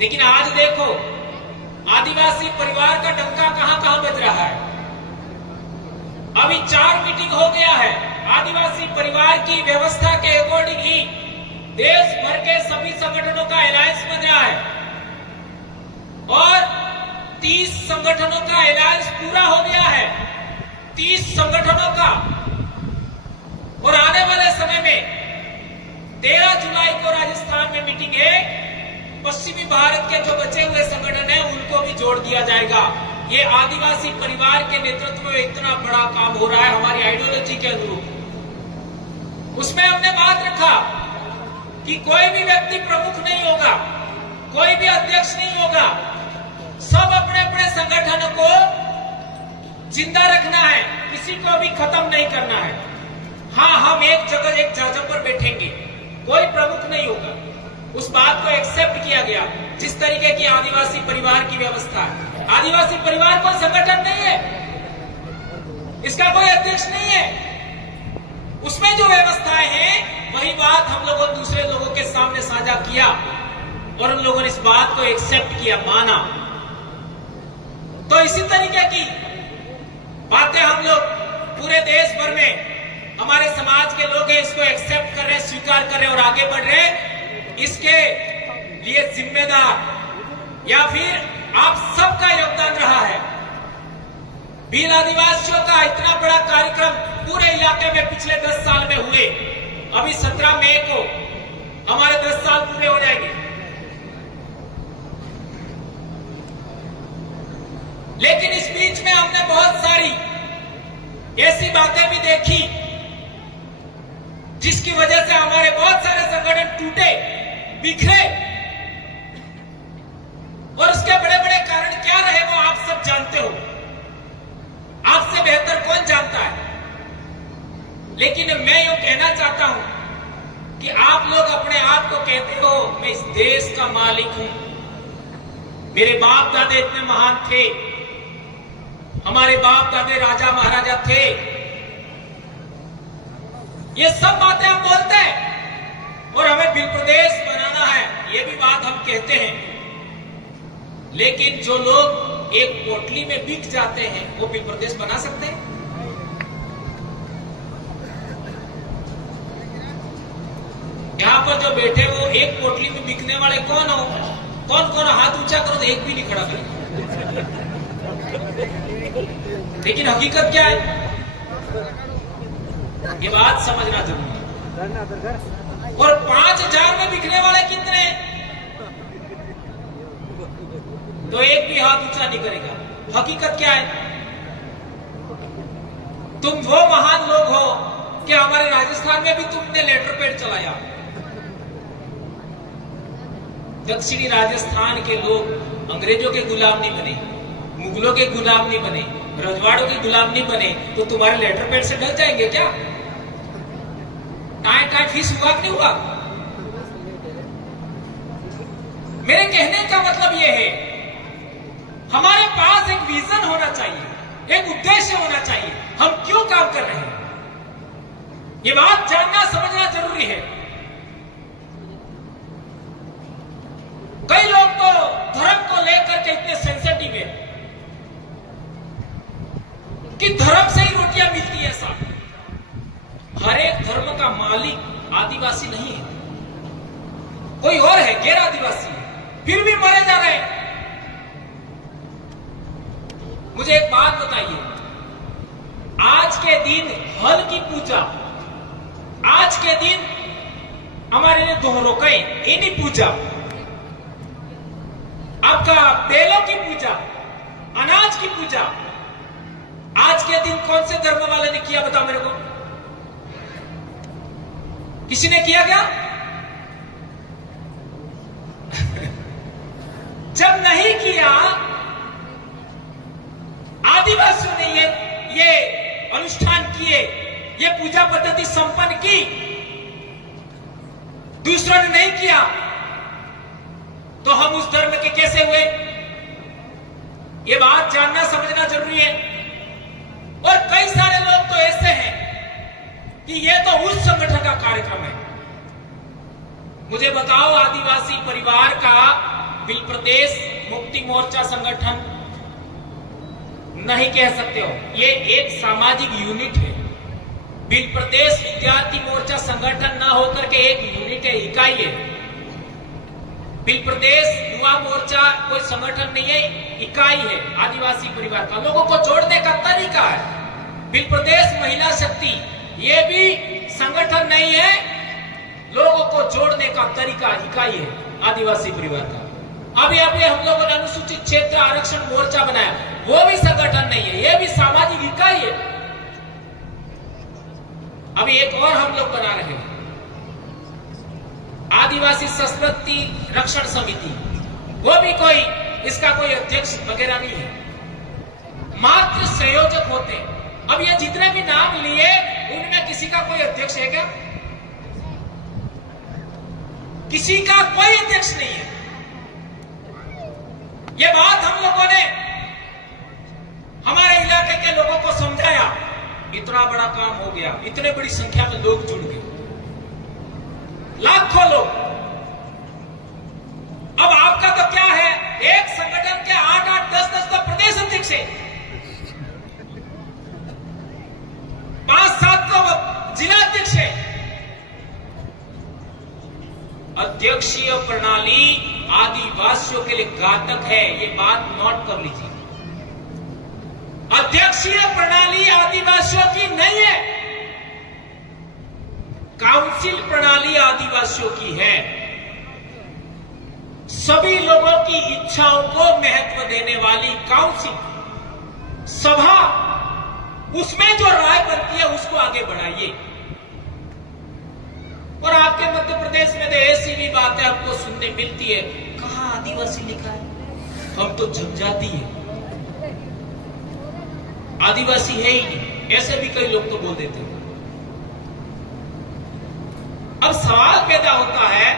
लेकिन आज देखो आदिवासी परिवार का डंका कहां कहां बज रहा है। अभी 4 मीटिंग हो गया है। आदिवासी परिवार की व्यवस्था के अकॉर्डिंग ही देश भर के सभी संगठनों का अलायंस बन रहा है और 30 संगठनों का अलायंस पूरा हो गया है। 30 संगठनों का। और आने वाले समय में 13 जुलाई को राजस्थान में मीटिंग है। पश्चिमी भारत के जो बचे हुए संगठन हैं उनको भी जोड़ दिया जाएगा। ये आदिवासी परिवार के नेतृत्व में इतना बड़ा काम हो रहा है हमारी आइडियोलॉजी के अनुरूप। उसमें हमने बात रखा कि कोई भी व्यक्ति प्रमुख नहीं होगा, कोई भी अध्यक्ष नहीं होगा, सब अपने अपने संगठन को जिंदा रखना है, किसी को भी खत्म नहीं करना है। हाँ, हम एक जगह पर बैठेंगे, कोई प्रमुख नहीं होगा। उस बात को एक्सेप्ट किया गया। जिस तरीके की आदिवासी परिवार की व्यवस्था है, आदिवासी परिवार कोई संगठन नहीं है, इसका कोई अध्यक्ष नहीं है, उसमें जो व्यवस्थाएं हैं वही बात हम लोगों दूसरे लोगों के सामने साझा किया और उन लोगों ने इस बात को एक्सेप्ट किया, माना। तो इसी तरीके की बातें हम लोग पूरे देश भर में हमारे समाज के लोग इसको एक्सेप्ट कर रहे, स्वीकार कर रहे और आगे बढ़ रहे। इसके लिए जिम्मेदार या फिर आप सबका योगदान रहा है। भील आदिवासियों का इतना बड़ा कार्यक्रम पूरे इलाके में पिछले 10 साल में हुए। अभी 17 मई को हमारे 10 साल पूरे हो जाएंगे। लेकिन इस बीच में हमने बहुत सारी ऐसी बातें भी देखी जिसकी वजह से हमारे बहुत सारे संगठन टूटे, बिखरे। और उसके बड़े बड़े कारण क्या रहे वो आप सब जानते हो, आपसे बेहतर कौन जानता है। लेकिन मैं यूं कहना चाहता हूं कि आप लोग अपने आप को कहते हो मैं इस देश का मालिक हूं, मेरे बाप दादे इतने महान थे, हमारे बाप दादे राजा महाराजा थे, ये सब बातें हम बोलते हैं और हमें बिल प्रदेश बनाना है, ये भी बात हम कहते हैं। लेकिन जो लोग एक पोटली में बिक जाते हैं वो बिल प्रदेश बना सकते हैं? यहां पर जो बैठे वो एक पोटली में बिकने वाले कौन हो? कौन कौन? हाथ ऊंचा करो तो एक भी नहीं खड़ा करेगा। लेकिन हकीकत क्या है ये बात समझना जरूरी है। और 5000 में बिकने वाले कितने हैं? तो एक भी हाथ ऊंचा नहीं करेगा। हकीकत क्या है? तुम वो महान लोग हो कि हमारे राजस्थान में भी तुमने लेटर पैड चलाया। दक्षिणी राजस्थान के लोग अंग्रेजों के गुलाम नहीं बने, मुगलों के गुलाम नहीं बने, रजवाड़ों के गुलाम नहीं बने, तो तुम्हारे लेटर पैड से डर जाएंगे क्या? टाइट टाइट फीस हुआ कि नहीं हुआ? मेरे कहने का मतलब यह है हमारे पास एक विजन होना चाहिए, एक उद्देश्य होना चाहिए, हम क्यों काम कर रहे हैं ये बात जानना समझना जरूरी है। कई लोग तो धर्म को लेकर के इतने सेंसिटिव है कि धर्म से ही रोटियां मिलती है। ऐसा हर एक धर्म का मालिक आदिवासी नहीं है, कोई और है, गैर आदिवासी है, फिर भी मरे जा रहे हैं। मुझे एक बात बताइए, आज के दिन हल की पूजा, आज के दिन हमारे लिए दोहरोकई इन्हीं पूजा, आपका बैलों की पूजा, अनाज की पूजा, आज के दिन कौन से धर्म वाले ने किया बताओ मेरे को? किसी ने किया क्या? जब नहीं किया, आदिवासियों ने ये अनुष्ठान किए, ये पूजा पद्धति संपन्न की, दूसरों ने नहीं किया, तो हम उस धर्म के कैसे हुए? ये बात जानना समझना जरूरी है। और कई सारे लोग तो ऐसे हैं कि ये तो उस संगठन का कार्यक्रम है। मुझे बताओ, आदिवासी परिवार का बिल प्रदेश मुक्ति मोर्चा संगठन नहीं कह सकते हो, ये एक सामाजिक यूनिट है। बिल प्रदेश विद्यार्थी मोर्चा संगठन ना होकर के एक यूनिट है, इकाई है। बिल प्रदेश युवा मोर्चा कोई संगठन नहीं है, इकाई है आदिवासी परिवार का। लोगों को जोड़ने का तरीका है। बिल प्रदेश महिला शक्ति ये भी संगठन नहीं है, लोगों को जोड़ने का तरीका इकाई है आदिवासी परिवार का। अभी हम लोगों ने अनुसूचित क्षेत्र आरक्षण मोर्चा बनाया, वो भी संगठन नहीं है, ये भी सामाजिक इकाई है। अभी एक और हम लोग बना रहे हैं, आदिवासी संस्कृति रक्षण समिति, वो भी कोई इसका कोई अध्यक्ष वगैरह नहीं है, मात्र संयोजक होते हैं। अब ये जितने भी नाम लिए उनमें किसी का कोई अध्यक्ष है क्या? किसी का कोई अध्यक्ष नहीं है। ये बात हम लोगों ने हमारे इलाके के लोगों को समझाया। इतना बड़ा काम हो गया, इतने बड़ी संख्या में लोग जुड़ गए, लाखों लोग। अब आपका तो क्या है, एक संगठन के 8-8, 10-10 तो प्रदेश अध्यक्ष है, 5-7 तो जिला अध्यक्ष है। अध्यक्षीय प्रणाली आदिवासियों के लिए घातक है, ये बात नोट कर लीजिए। अध्यक्षीय प्रणाली आदिवासियों की नहीं है, काउंसिल प्रणाली आदिवासियों की है। सभी लोगों की इच्छाओं को महत्व देने वाली काउंसिल सभा, उसमें जो राय बनती है उसको आगे बढ़ाइए। और आपके मध्य प्रदेश में तो ऐसी भी बातें हमको सुनने मिलती है, कहां आदिवासी लिखा है, हम तो जनजाति है, आदिवासी है ही नहीं, ऐसे भी कई लोग तो बोल देते हैं। अब सवाल पैदा होता है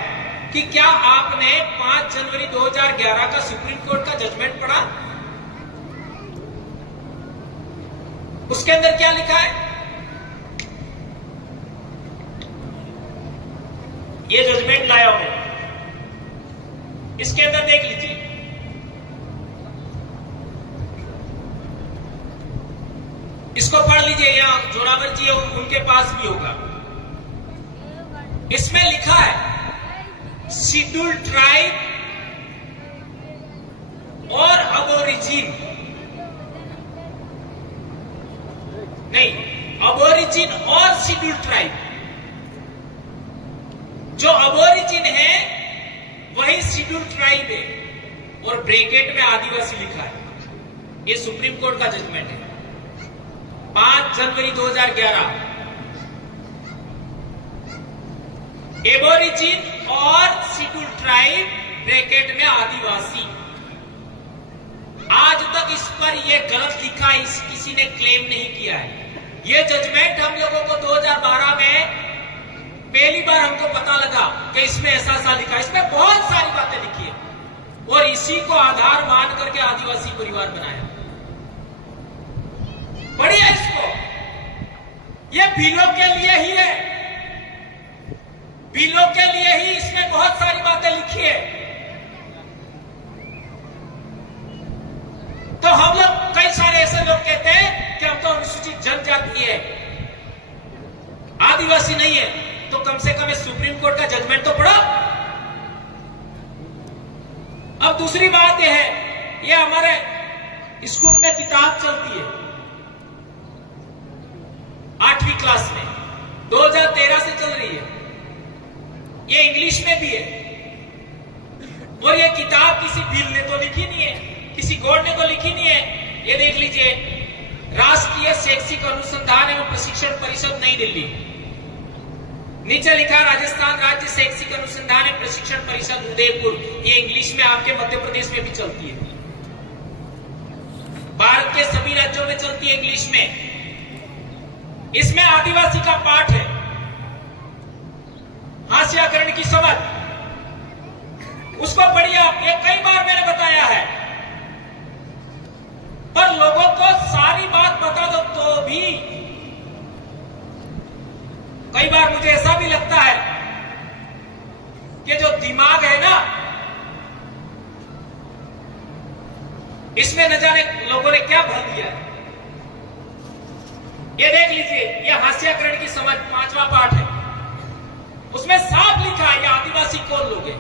कि क्या आपने 5 जनवरी 2011 का सुप्रीम कोर्ट का जजमेंट पढ़ा? उसके अंदर क्या लिखा है? ये जजमेंट लाया हूं मैं, इसके अंदर देख लीजिए। इसको पढ़ लीजिए, या जोरावर जी उनके पास भी होगा। इसमें लिखा है शेड्यूल ट्राइब और अबोरिजिन, नहीं, अबोरिजिन और शेड्यूल ट्राइब। जो अबोरिजिन है वही शेड्यूल ट्राइब है, और ब्रैकेट में आदिवासी लिखा है। ये सुप्रीम कोर्ट का जजमेंट है, 5 जनवरी 2011। एबोरिजिन और शेड्यूल ट्राइब ब्रैकेट में आदिवासी। आज तक इस पर यह गलत लिखा, किसी ने क्लेम नहीं किया है। यह जजमेंट हम लोगों को 2012 में पहली बार हमको पता लगा कि इसमें ऐसा लिखा है। इसमें बहुत सारी बातें लिखी है, और इसी को आधार मान करके आदिवासी परिवार बनाया। बढ़िया, इसको ये बिलों के लिए ही है, बिलों के लिए ही इसमें बहुत सारी बातें लिखी है। तो हम लोग, कई सारे ऐसे लोग कहते हैं कि हम तो अनुसूचित जनजाति है, आदिवासी नहीं है, तो कम से कम सुप्रीम कोर्ट का जजमेंट तो पढ़ो। अब दूसरी बात यह है, ये हमारे स्कूल में किताब चलती है 8वीं क्लास में, 2013 से चल रही है, ये इंग्लिश में भी है। और ये किताब किसी बिल ने तो लिखी नहीं है, किसी गॉड ने तो लिखी नहीं है। ये देख लीजिए, राष्ट्रीय शैक्षिक अनुसंधान एवं प्रशिक्षण परिषद नई दिल्ली, नीचे लिखा राजस्थान राज्य शैक्षिक अनुसंधान एवं प्रशिक्षण परिषद उदयपुर। ये इंग्लिश में आपके मध्य प्रदेश में भी चलती है, भारत के सभी राज्यों में चलती है इंग्लिश में। इसमें आदिवासी का पाठ है, हास्याकरण की समझ, उसको पढ़िए आप। ये कई बार मैंने बताया है, पर लोगों को सारी बात बता दो तो भी कई बार मुझे ऐसा भी लगता है कि जो दिमाग है ना, इसमें न जाने लोगों ने क्या भर दिया है। ये देख लीजिए, ये हास्याकरण की समझ 5वां पाठ है। उसमें साफ लिखा है ये आदिवासी कौन लोग हैं।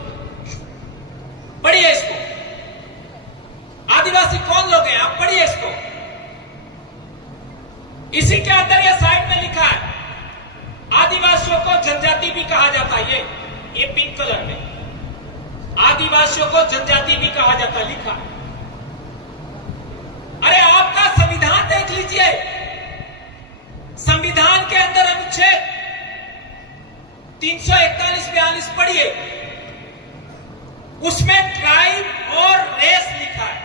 पढ़िए इसको, आदिवासी कौन लोग हैं, आप पढ़िए इसको। इसी के अंदर ये साइड में लिखा है आदिवासियों को जनजाति भी कहा जाता है। ये पिंक कलर में आदिवासियों को जनजाति भी कहा जाता है लिखा है। अरे आपका संविधान देख लीजिए, संविधान के अंदर अनुच्छेद 341-42 पढ़िए, उसमें ट्राइब और रेस लिखा है।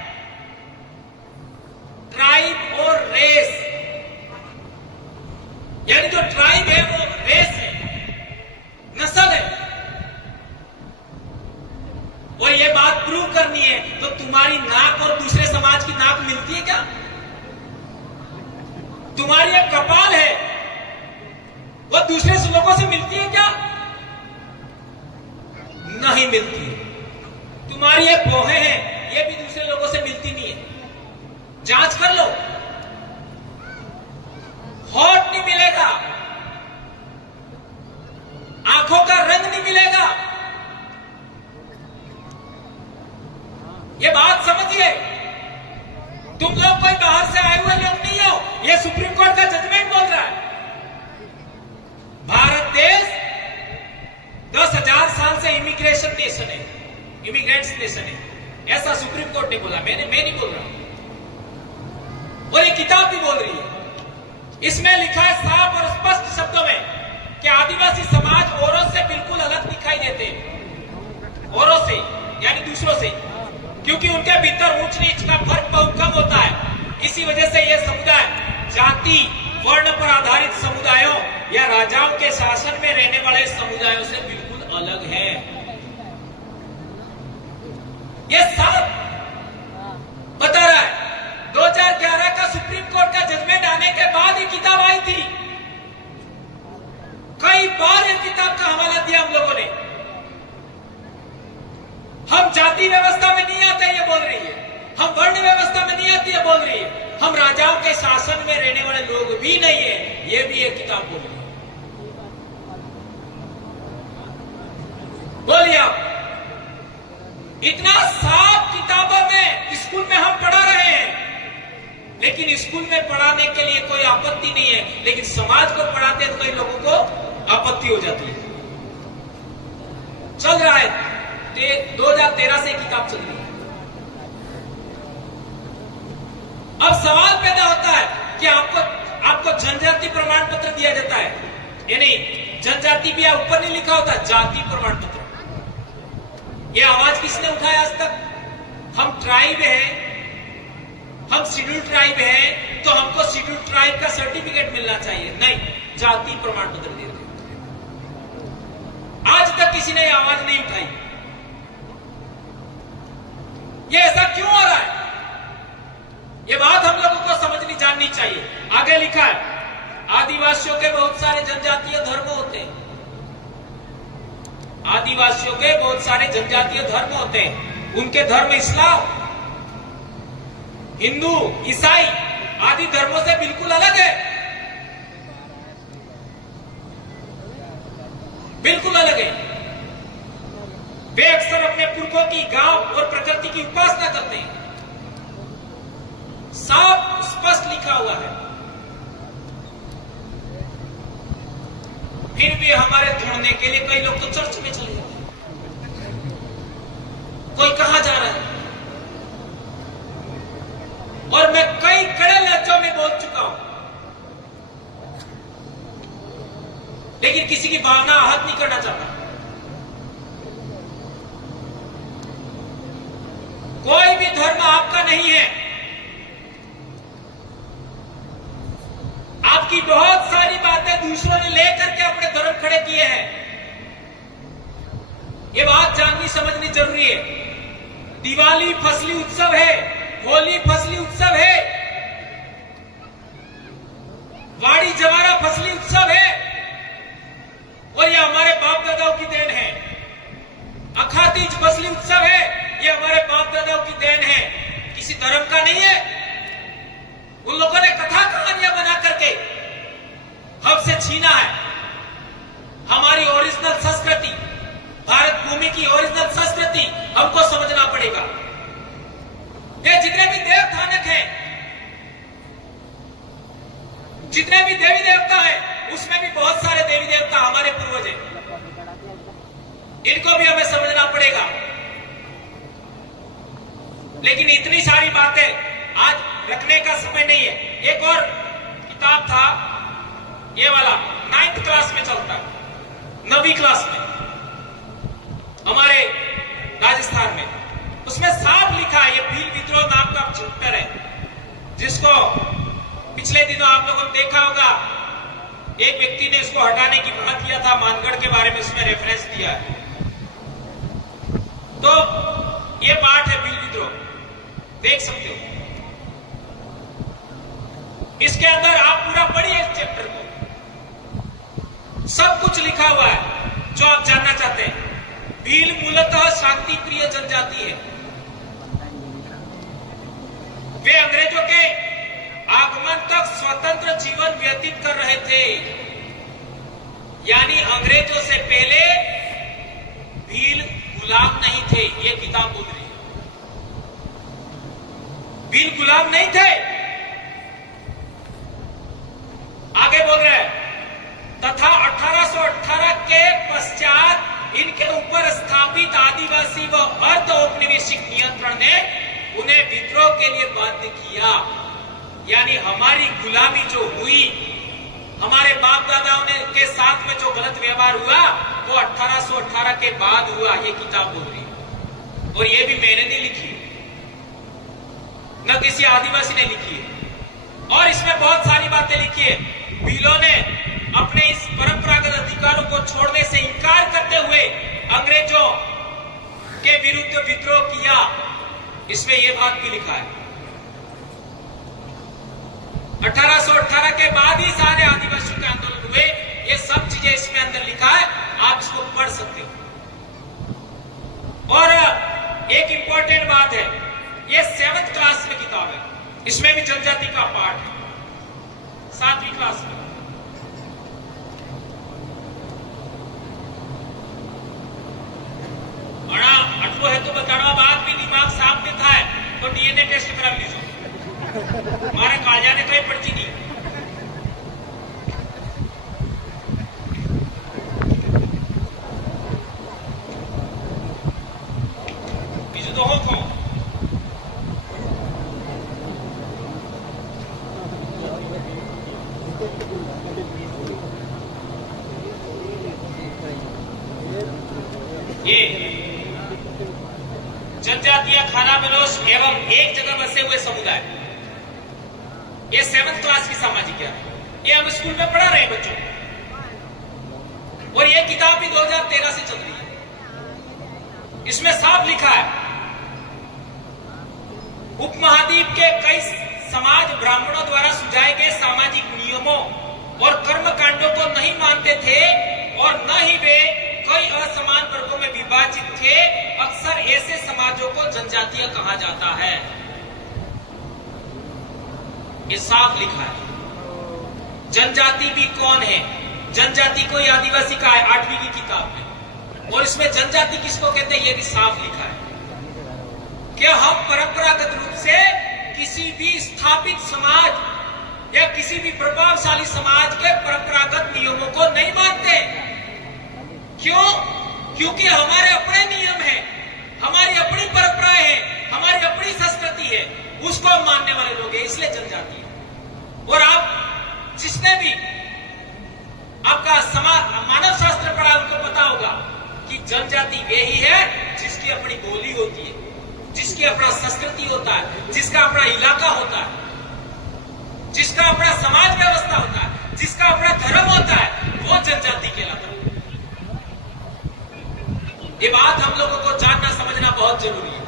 ट्राइब और रेस, यानी जो ट्राइब है वो रेस है, नस्ल है। और ये बात प्रूव करनी है तो तुम्हारी नाक और दूसरे समाज की नाक मिलती है क्या? तुम्हारी एक कपाल है वो दूसरे लोगों से मिलती है क्या? नहीं मिलती। तुम्हारी ये भौहें हैं ये भी दूसरे लोगों से मिलती नहीं है। जांच कर लो, होठ नहीं मिलेगा, आंखों का रंग नहीं मिलेगा। ये बात समझिए, तुम लोग कोई बाहर से आए हुए लोग नहीं हो, ये सुप्रीम कोर्ट का जजमेंट बोल रहा है। भारत देश 10,000 साल से इमिग्रेशन नेशन है, इमिग्रेंट्स नेशन है, ऐसा सुप्रीम कोर्ट ने बोला, मैं नहीं बोल रहा हूं। और ये किताब भी बोल रही है। इसमें लिखा है साफ और स्पष्ट शब्दों में कि आदिवासी समाज औरों से बिल्कुल अलग दिखाई देते हैं। औरों से यानी दूसरों से, क्योंकि उनके भीतर ऊंच नीच का फर्क बहुत कम होता है। इसी वजह से यह समुदाय जाति वर्ण पर आधारित समुदायों या राजाओं के शासन में रहने वाले समुदायों से बिल्कुल अलग है। यह साफ बता रहा है। 2011 का सुप्रीम कोर्ट का जजमेंट आने के बाद ये किताब आई थी। कई बार इस किताब का हवाला दिया हम लोगों ने। हम जाति व्यवस्था में नहीं आते ये बोल रही है, हम वर्ण व्यवस्था में नहीं आती ये बोल रही है, हम राजाओं के शासन में रहने वाले लोग भी नहीं है, ये भी एक किताब बोल रही है। बोलिए आप, इतना साफ किताबों में स्कूल में हम पढ़ा रहे हैं, लेकिन स्कूल में पढ़ाने के लिए कोई आपत्ति नहीं है, लेकिन समाज को पढ़ाते तो कई लोगों को आपत्ति हो जाती है। चल रहा है 2013 से किताब चल रही है। अब सवाल पैदा होता है कि आपको जनजाति प्रमाण पत्र दिया जाता है, यानी जनजाति भी ऊपर नहीं लिखा होता, जाति प्रमाण पत्र। ये आवाज किसने उठाया आज तक? हम ट्राइब हैं, हम शेड्यूल ट्राइब हैं, तो हमको शेड्यूल ट्राइब का सर्टिफिकेट मिलना चाहिए। नहीं, जाति प्रमाण पत्र दे रहे। आज तक किसी ने आवाज नहीं उठाई। ये ऐसा क्यों हो रहा है? ये बात हम लोगों को समझनी जाननी चाहिए। आगे लिखा है आदिवासियों के बहुत सारे जनजातीय धर्म होते हैं। आदिवासियों के बहुत सारे जनजातीय धर्म होते हैं। उनके धर्म इस्लाम, हिंदू, ईसाई आदि धर्मों से बिल्कुल अलग है, बिल्कुल अलग है। वे अक्सर अपने पुरखों की, गांव और प्रकृति की उपासना करते हैं। साफ स्पष्ट लिखा हुआ है। फिर भी हमारे ढूंढने के लिए कई लोग तो चर्च में चले जाते हैं, कोई कहां जा रहा है। और मैं कई कड़े लहजों में बोल चुका हूं, लेकिन किसी की भावना आहत नहीं करना चाहता। कोई भी धर्म आपका नहीं है। आपकी बहुत सारी बातें दूसरों ने लेकर के अपने धर्म खड़े किए हैं। ये बात जाननी समझनी जरूरी है। दिवाली फसली उत्सव है, होली फसली उत्सव है, वाड़ी जवारा फसली उत्सव है, और ये हमारे बाप दादाओं की देन है। अखातीज फसली उत्सव है, ये हमारे बाप दादाओं की देन है। किसी धर्म का नहीं है। उन लोगों ने कथा कहानियां बना करके हमसे छीना है हमारी ओरिजिनल संस्कृति, भारत भूमि की ओरिजिनल संस्कृति। हमको समझना पड़ेगा। ये जितने भी देव स्थानक हैं, जितने भी देवी देवता हैं, उसमें भी बहुत सारे देवी देवता हमारे पूर्वज हैं। इनको भी हमें समझना पड़ेगा। लेकिन इतनी सारी बातें आज रखने का समय नहीं है। एक और किताब था, ये वाला 9th क्लास में चलता है, 9वीं क्लास में हमारे राजस्थान में। उसमें साफ लिखा है, ये भील विद्रोह नाम का चैप्टर है, जिसको पिछले दिनों आप लोगों ने देखा होगा। एक व्यक्ति ने इसको हटाने की बात किया था, मानगढ़ के बारे में उसमें रेफरेंस दिया है। तो ये पाठ है भील विद्रोह, देख सकते हो। इसके अंदर आप पूरा पढ़िए इस चैप्टर को, सब कुछ लिखा हुआ है जो आप जानना चाहते हैं। भील मूलतः शांति प्रिय जनजाति है। वे अंग्रेजों के आगमन तक स्वतंत्र जीवन व्यतीत कर रहे थे। यानी अंग्रेजों से पहले भील गुलाम नहीं थे। ये किताब बोल रही है, भील गुलाम नहीं थे। आगे बोल रहे हैं, तथा 1818 के पश्चात इनके ऊपर स्थापित आदिवासी व अर्ध औपनिवेशिक नियंत्रण ने उन्हें विद्रोह के लिए बाध्य किया। यानी हमारी गुलामी जो हुई, हमारे बाप दादाओं ने के साथ में जो गलत व्यवहार हुआ, वो 1818 के बाद हुआ। ये किताब बोल रही है। और ये भी मैंने नहीं लिखी, न किसी आदिवासी ने लिखी है। और इसमें बहुत सारी बातें लिखी है। भीलों ने अपने इस परंपरागत अधिकारों को छोड़ने से इनकार करते हुए अंग्रेजों के विरुद्ध विद्रोह किया। इसमें यह बात भी लिखा है। 1818 के बाद ही सारे आदिवासियों के आंदोलन हुए। ये सब चीजें इसमें अंदर लिखा है, आप इसको पढ़ सकते हो। और एक इंपॉर्टेंट बात है, ये 7th क्लास में किताब है। इसमें भी जनजाति का पाठ है, 7वीं क्लास में। आटलो है तो बताना बात भी दिमाग साफ में था, तो डीएनए टेस्ट करा लीजिए। मारे काजा ने कहीं पड़ती नहीं। बीजू तो हो कौन ये जनजातीय खाना बलोच एवं एक जगह बसे हुए समुदाय। ये 7th क्लास की सामाजिक ज्ञान, ये हम स्कूल में पढ़ा रहे हैं बच्चों को। और ये किताब भी 2013 से चल रही है। इसमें साफ लिखा है, उपमहाद्वीप के कई समाज ब्राह्मणों द्वारा सुझाए गए सामाजिक नियमों और कर्मकांडों को नहीं मानते थे और न ही वे कई असमान वर्गों में विभाजित थे। अक्सर ऐसे समाजों को जनजातीय कहा जाता है। ये साफ लिखा है। जनजाति भी कौन है? जनजाति को ही आदिवासी का है 8वीं की किताब में। और इसमें जनजाति किसको कहते हैं, ये भी साफ लिखा है कि हम परंपरागत रूप से किसी भी स्थापित समाज या किसी भी प्रभावशाली समाज के परंपरागत नियमों को नहीं मानते। क्यों? क्योंकि हमारे अपने नियम हैं, हमारी अपनी परंपराएं हैं, हमारी अपनी संस्कृति है, उसको हम मानने वाले लोग हैं, इसलिए जनजाति है। और आप जिसने भी आपका मानव शास्त्र पढ़ा, उनको पता होगा कि जनजाति वे ही है जिसकी अपनी बोली होती है, जिसकी अपना संस्कृति होता है, जिसका अपना इलाका होता है, जिसका अपना समाज व्यवस्था होता है, जिसका अपना धर्म होता है, वो जनजाति कहलाता है। ये बात हम लोगों को जानना समझना बहुत जरूरी है।